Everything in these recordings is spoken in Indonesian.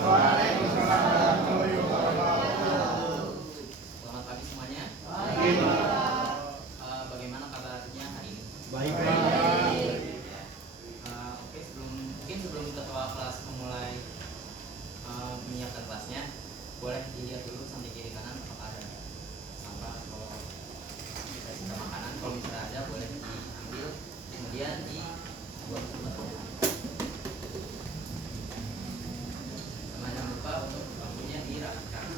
Waalaikumsalam warahmatullahi wabarakatuh. Selamat pagi semuanya. Bagaimana kabarnya hari ini? Baik. Oke, sebelum ketua kelas memulai menyiapkan kelasnya, boleh dilihat dulu sampai kiri kanan apakah ada sampah atau sisa makanan. Kalau misalnya ada, boleh diambil, kemudian dibuat tempat. Sama jangan lupa untuk bangkunya dirapikan.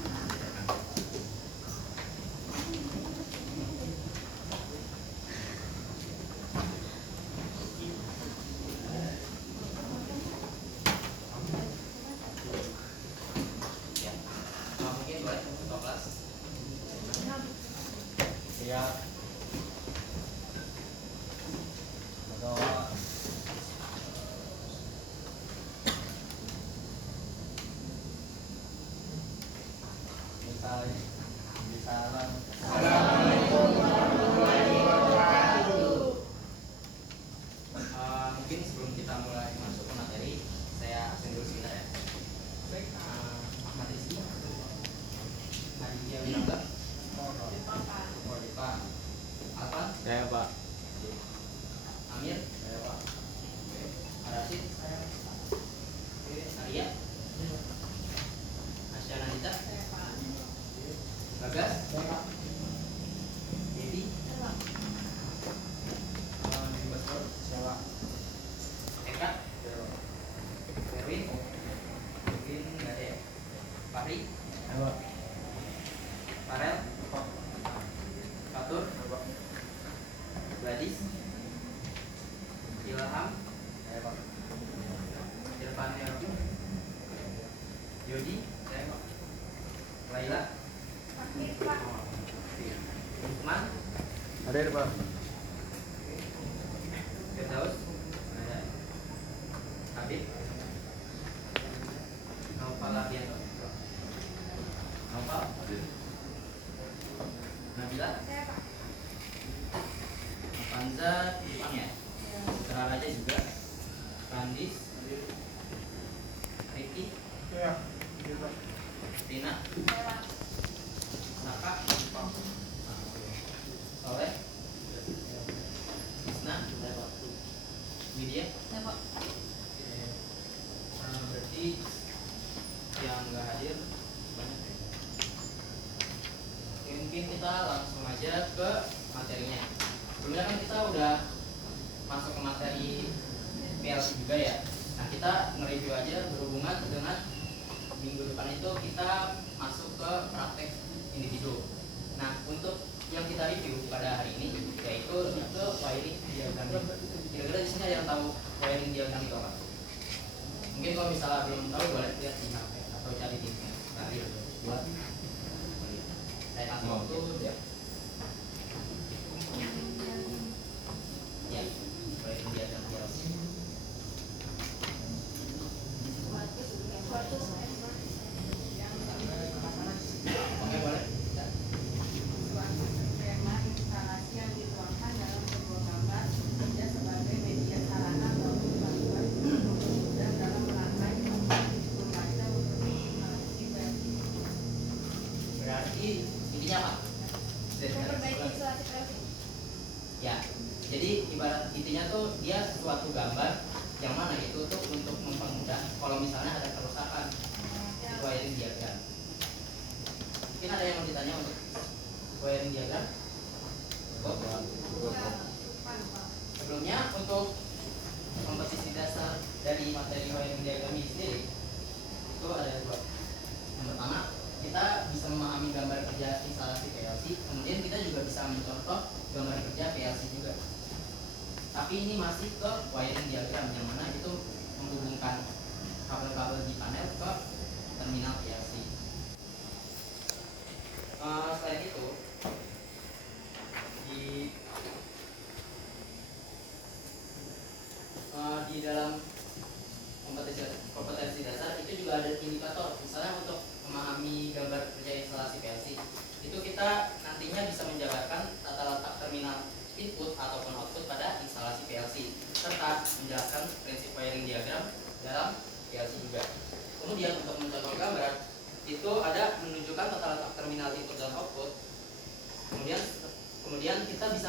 Mungkin boleh ketua kelas. Siap. Berdoa. Salam. Assalamualaikum warahmatullahi wabarakatuh. Mungkin sebelum kita mulai masuk ke materi, saya absen dulu sebentar ya. Ahmad Rizky, Aditya Wirangga, Dipa, Alfa, Saya Pak. Amir, Saya Pak. Arasid, Arya, Asya Nadita, Bagas, Devi, Basor, Saya Pak. Eka, Erwin, nggak ada ya, Fahri, Saya Pak. Farel, Fatur, Gladys, Ilham, Saya Pak. Irfan Herbu, Yodi, saya Pak, Laila, Lukman, Hadir Pak. Firdaus, ada, Habib, Naufal Ardianto, Naufal, Nabila, Panza, Jepang ya, Cerah Raja juga, Randis, Riki, Ya. Rina, Saka, Soleh, Isna, Widya. Berarti yang nggak hadir banyak ya. Oke, mungkin kita langsung aja ke materinya. Sebelumnya kan kita udah masuk ke materi PLC juga ya. Nah, kita nge-review aja berhubungan dengan minggu depan itu kita masuk ke praktek individu. Nah, untuk yang kita review pada hari ini yaitu ke wiring diagram. Kira-kira di sini ada yang tahu wiring diagram itu apa? Mungkin kalau misalnya belum tahu boleh lihat di HP atau cari di internet buat saya kasih waktu ya. Ya, wiring diagram PLC. Oke, boleh. Suatu skema instalasi yang dituangkan dalam sebuah gambar bekerja sebagai media sarana bagi bantuan dan dalam merangkai membaca untuk menganalisis versi. Berarti intinya apa? Memperbaiki instalasi versi. Ya, jadi ibarat intinya tuh dia suatu gambar yang mana itu tuh untuk mempermudah kalau misalnya ada kerusakan itu wiring diagram. Mungkin ada yang mau ditanya untuk wiring diagram? Sebelumnya untuk komposisi dasar dari materi wiring diagram ini sendiri itu ada dua. Yang pertama, kita bisa memahami gambar kerja instalasi PLC, kemudian kita juga bisa mencontoh gambar kerja PLC juga. Tapi ini masih ke wiring diagram yang mana itu menghubungkan kabel-kabel di panel ke terminal PLC. Selain itu di dalam kompetensi dasar itu juga ada indikator. Misalnya untuk memahami gambar kerja instalasi PLC itu kita nantinya bisa menjabarkan tata letak terminal input ataupun output pada instalasi PLC serta menjelaskan prinsip wiring diagram dalam PLC juga. Kemudian untuk mencontoh gambar itu ada menunjukkan tata letak terminal input dan output. Kemudian kita bisa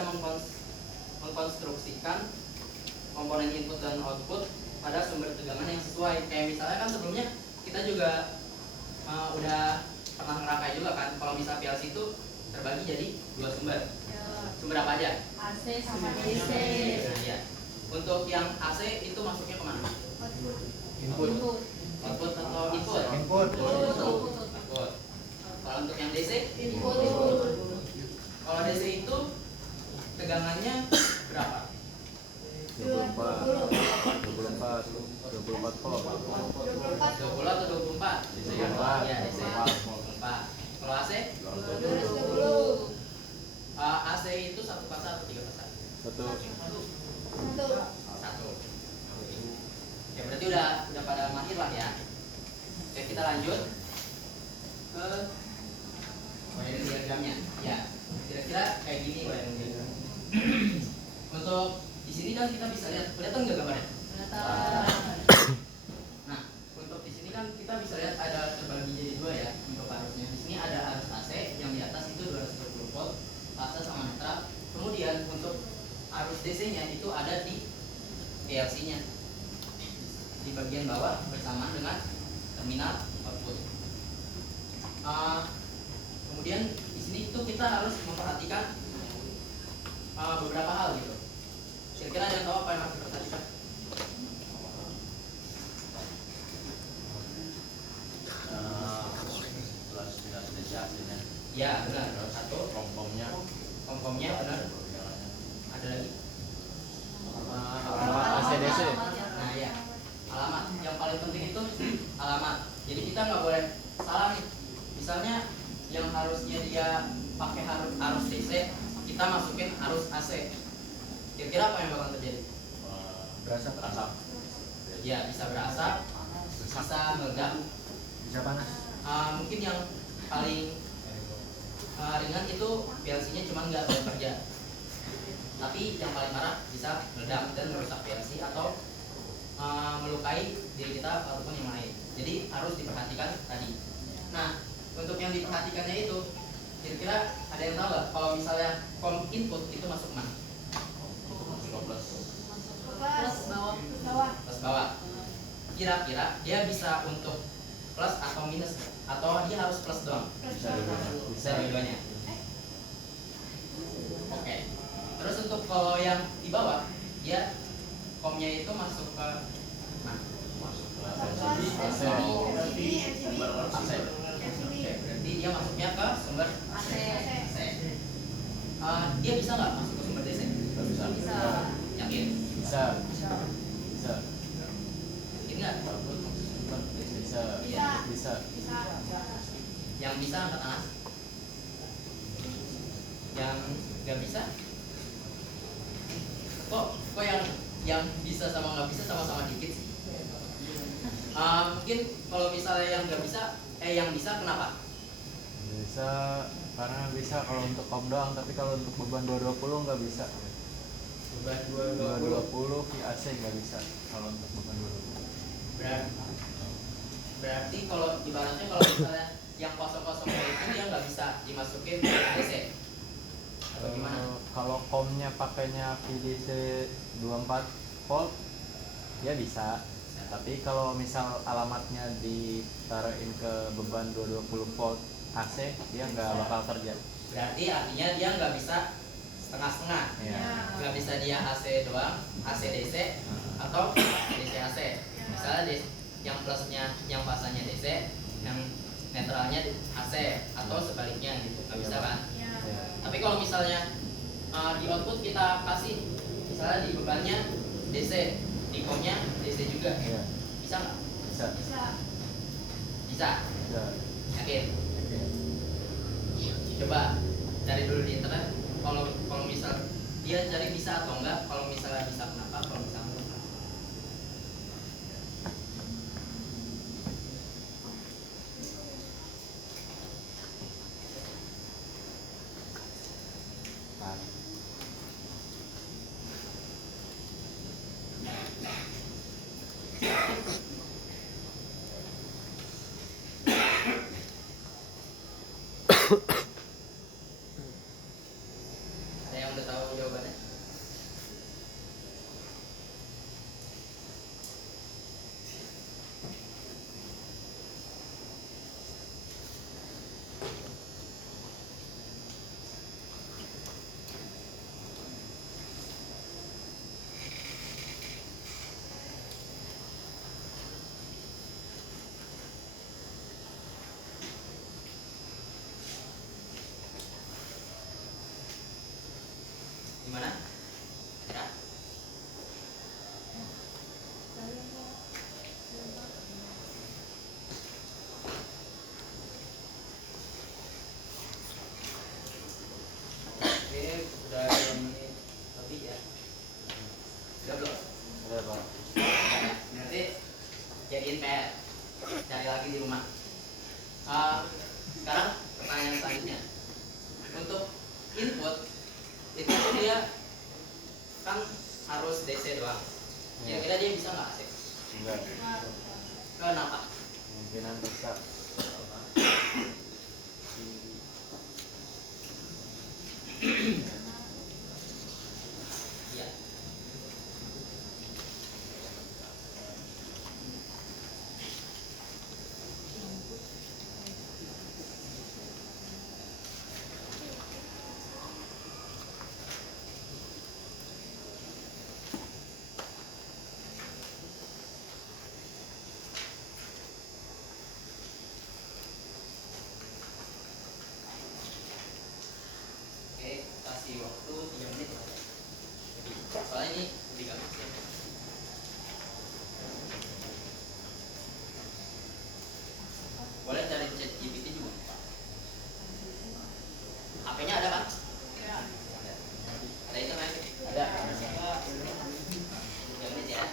mengkonstruksikan komponen input dan output pada sumber tegangan yang sesuai. Kayak misalnya kan sebelumnya kita juga udah pernah ngerangkai juga kan, kalau misal PLC itu terbagi jadi dua sumber. Sumber apa aja? AC sama DC. Nah, ya. Untuk yang AC itu masuknya kemana? Input. Output atau input? Input. Input. Kalau untuk yang DC? Input. Kalau DC itu tegangannya berapa? 24 volt. 20 atau 24? DC. Ya, DC 24. Kalau AC? 220. AC itu satu fasa atau tiga fasa? Satu. Satu. Ya berarti udah pada mahir lah ya. Oke, kita lanjut ke wiring diagramnya. Ya, kira-kira kayak gini wiring diagram. Untuk di sini kan kita bisa lihat, kelihatan nggak gambarnya? Nah, untuk di sini kan kita bisa lihat ada terbagi jadi dua ya untuk arusnya. Di sini ada arus AC yang di atas itu 220 volt, fase sama netral. Kemudian untuk arus DC-nya itu ada di PLC-nya di bagian bawah bersamaan dengan terminal output. Kemudian di sini itu kita harus memperhatikan beberapa hal gitu. Kira-kira ada yang tahu apa yang harus diperhatikan? Ya benar. Satu. Komkomnya benar. Ada lagi. Alamat AC/DC. Nah ya, alamat yang paling penting itu alamat. Jadi kita nggak boleh salah nih. Misalnya yang harusnya dia pakai arus DC, kita masukin arus AC. Kira-kira apa yang bakal terjadi? Berasap. Ya bisa berasap, bisa meledak. Bisa panas. Mungkin yang paling ringan itu PLC-nya cuma nggak bekerja. Tapi yang paling parah bisa meledak dan merusak PLC atau melukai diri kita ataupun yang lain. Jadi harus diperhatikan tadi. Nah, untuk yang diperhatikannya itu, kira-kira ada yang tahu nggak kalau misalnya COM input itu masuk mana? Plus bawah. Kira-kira dia bisa untuk plus atau minus atau dia harus plus doang? Bisa dua-duanya. Oke. Terus untuk kalau yang di bawah, dia komnya itu masuk ke mana? AC. Oke, berarti dia masuknya ke sumber AC. Dia bisa nggak masuk ke sumber DC? Bisa. Yakin? Bisa. Yakin nggak? Bisa. Yang bisa angkat tangan? Yang nggak bisa? Kok yang bisa sama nggak bisa sama-sama dikit sih? Mungkin kalau misalnya yang nggak bisa, yang bisa kenapa? Bisa karena bisa kalau untuk kom doang, tapi kalau untuk beban 220 nggak bisa. Beban 220 VAC nggak bisa kalau untuk beban 220. Berarti kalau ibaratnya kalau misalnya yang kosong-kosong itu dia nggak bisa dimasukin ke DC atau gimana? Kalau komnya pakainya VDC 24 volt ya bisa. Tapi kalau misal alamatnya ditaruhin ke beban 220 volt AC, dia nggak bakal kerja. Berarti artinya dia nggak bisa setengah-setengah. Iya. Nggak bisa dia AC doang, AC DC atau DC AC. Misalnya yang plusnya, yang fasanya DC, yang netralnya AC atau sebaliknya gitu, nggak bisa kan? Iya. Tapi kalau misalnya di output kita kasih, misalnya di bebannya DC, di komnya DC juga, Iya. bisa nggak? Bisa. Bisa. Yakin? Oke. Coba cari dulu di internet. Kalau misal dia cari bisa atau enggak, kalau misalnya bisa kenapa, kalau misalnya enggak kenapa. cari lagi di rumah. Eh, sekarang pertanyaan selanjutnya, untuk input itu tuh dia kan harus DC doang. Kira-kira dia bisa nggak AC? Enggak. Kenapa? Kemungkinan besar. Iya. Oke, kasih waktu 3 menit ya. Soalnya ini 3 menit. Boleh cari chat GPT juga. HP-nya ada kan? Ada itu kan? Ada. 3 menit ya.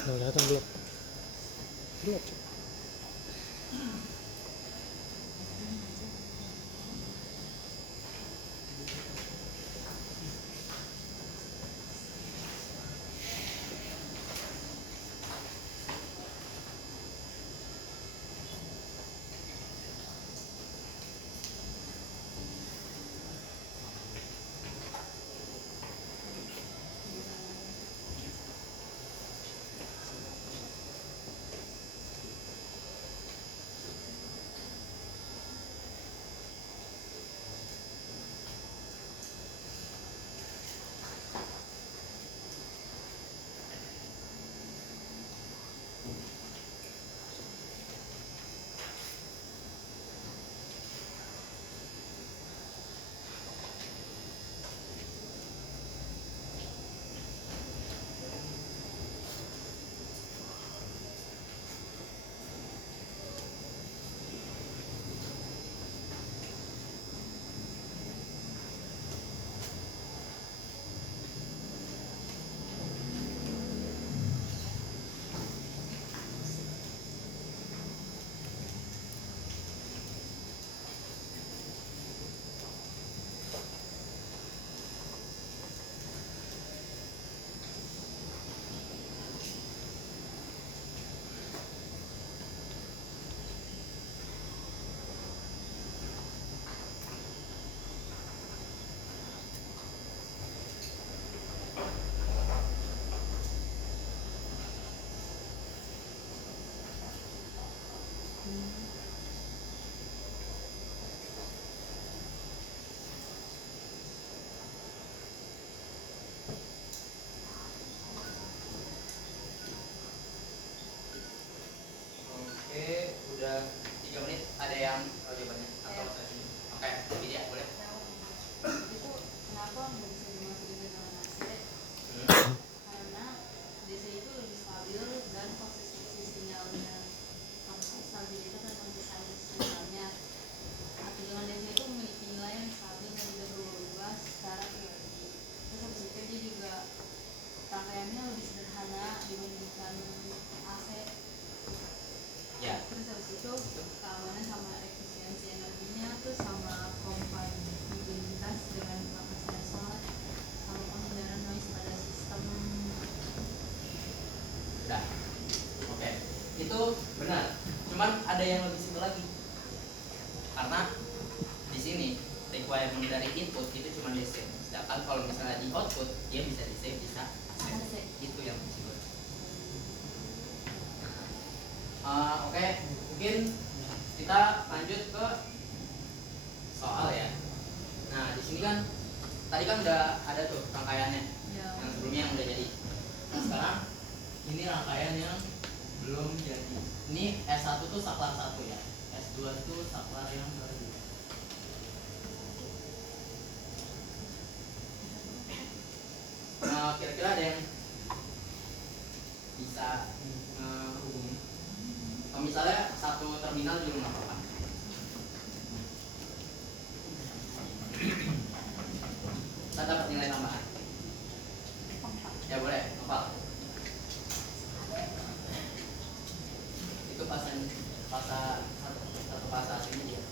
Udah datang belum? Belum. Oke, udah 3 menit. Ada yang jawabannya atau saya dulu? Oke, jadi ya boleh. Itu kenapa nggak bisa dimasukin ke dalam AC? Karena DC itu lebih stabil dan konsistensi sinyalnya stabilitas dan konsistensi sinyalnya. Atau dengan DC itu memiliki nilai yang stabil dan tidak berubah secara periode. Terus habis itu dia juga rangkaiannya lebih sederhana dibandingkan AC. kompatibilitas dengan kapasitas solar kalau penghindara noise pada sistem. Udah. Oke. Itu benar. Cuman ada yang lebih simpel lagi. Karena di sini requirement dari input itu cuma DC. Sedangkan kalau misalnya di output dia bisa DC, bisa AC. Itu yang simpel. Oke, mungkin kita lanjut ke soal ya. Nah, di sini kan tadi kan udah ada tuh rangkaiannya. Ya. Yang sebelumnya yang udah jadi. Nah, sekarang ini rangkaian yang belum jadi. Ini S1 tuh saklar 1 ya. S2 itu saklar yang kedua. Nah, kira-kira ada yang bisa hubungi? Kalau misalnya satu terminal di rumah apa? Kita dapat nilai tambahan. Ya boleh, apa? Itu satu fasa aslinya dia.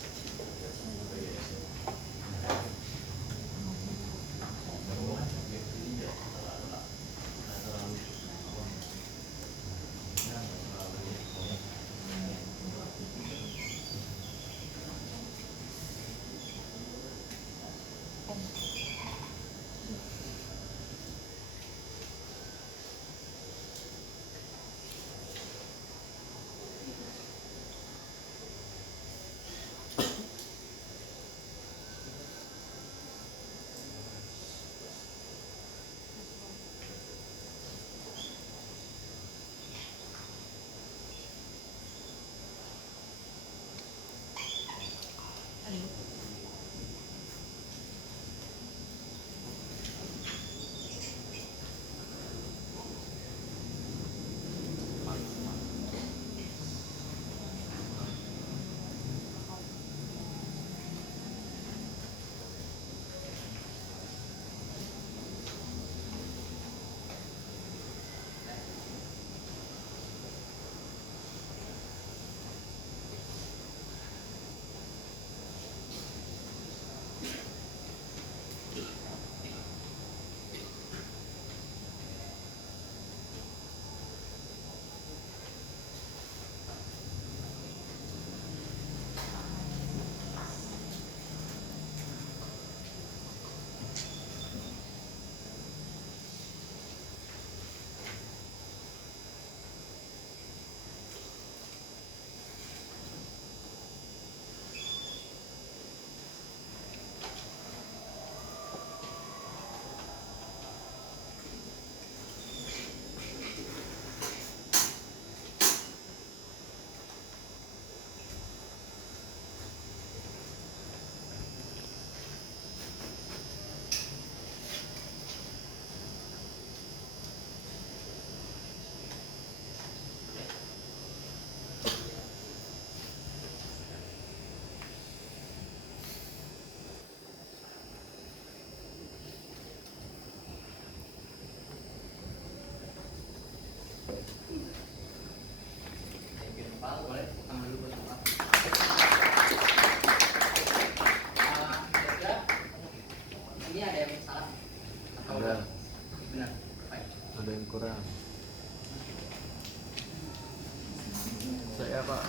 Boleh tangan dulu buat apa? Kira-kira ini ada yang salah atau Ada. benar? Baik. Ada yang kurang. Saya Pak,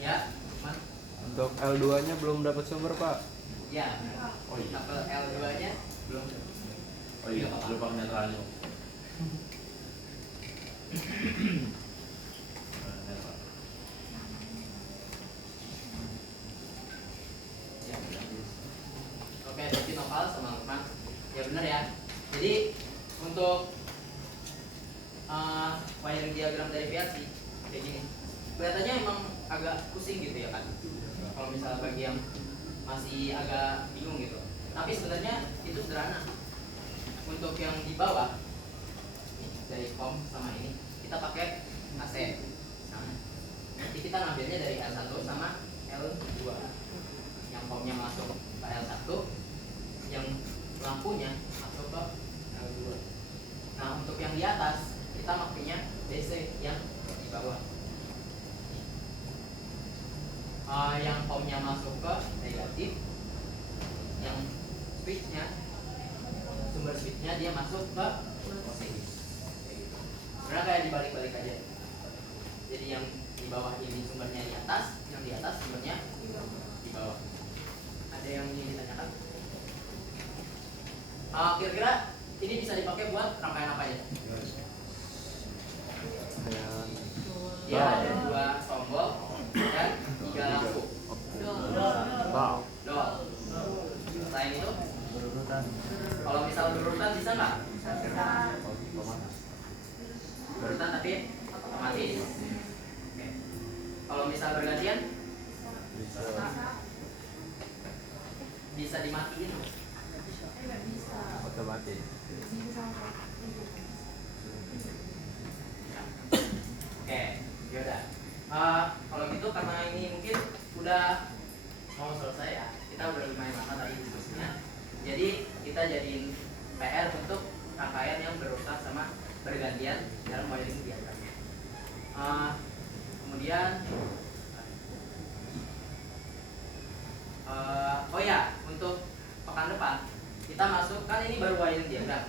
Ya, Mas. untuk L2 nya belum dapat sumber Pak. Ya. Oh iya. Tabel L2-nya belum. Oh iya, lupa netralnya. Ya. Oke, jadi Noval sama Lukman. Ya benar ya. Jadi untuk wiring diagram dari VRC kayak gini. Kelihatannya emang agak pusing gitu ya kan. Kalau misalnya bagi yang masih agak bingung gitu. Tapi sebenarnya itu sederhana. Untuk yang di bawah dari COM sama ini kita pakai AC. Nah, nanti kita ngambilnya dari L1 sama L2. Yang COM-nya masuk ke L1, yang lampunya masuk ke L2. Nah, untuk yang di atas kita makainya DC yang di bawah. Yang COM-nya masuk ke negatif, masuk ke posisi. Kayak gitu. Sebenarnya kayak dibalik-balik aja. Jadi yang di bawah ini sumbernya di atas, yang di atas sumbernya di bawah. Ada yang ingin ditanyakan? Kira-kira ini bisa dipakai buat rangkaian apa ya? Dan Dia ada 2 tombol dan 3 lampu. wow, Dol. Selain itu, berurutan. kalau misal berurutan bisa nggak? Berurutan tapi otomatis. Oke. Kalau misal bergantian, Bisa. bisa dimatiin. Otomatis. Oke, yaudah. Kalau gitu karena ini mungkin udah mau selesai ya, kita udah lumayan lama tadi diskusinya. Jadi kita jadiin PR untuk rangkaian yang berurutan sama bergantian dalam wiring diagram. Kemudian, oh ya, untuk pekan depan kita masuk kan ini baru wiring diagram.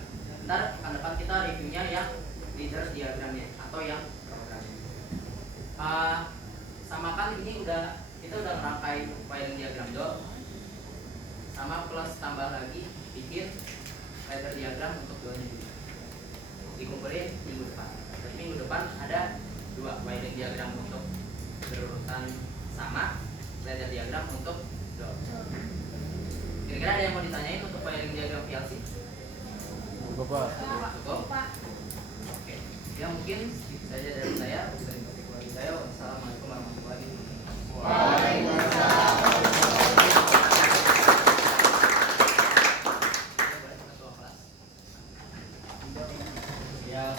Ntar pekan depan kita reviewnya yang leader diagramnya atau yang program. Sama kan ini kita udah ngerangkai wiring diagram dong, sama plus tambah lagi bikin ladder diagram untuk 2-nya juga dikumpulin minggu depan. Jadi minggu depan ada 2 wiring diagram untuk berurutan sama, ladder diagram untuk dot. Kira-kira ada yang mau ditanyain untuk wiring diagram PLC? Bapak. Cukup? Oke. Ya mungkin segitu saja dari saya. Wassalamualaikum warahmatullahi wabarakatuh. Ya.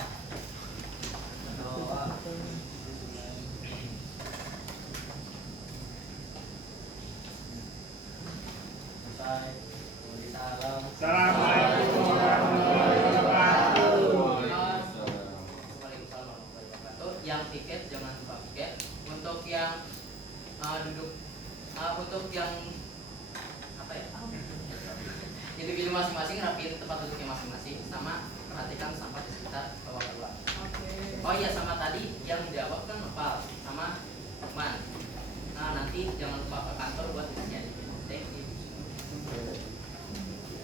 Assalamualaikum warahmatullahi wabarakatuh. Waalaikumsalam warahmatullahi wabarakatuh. Yang tiket jangan lupa tiket. Untuk yang duduk, untuk yang apa ya? Individu masing-masing rapiin tempat duduknya masing-masing, sama perhatikan sampah di sekitar bawah keluar. Oh iya, sama tadi yang jawab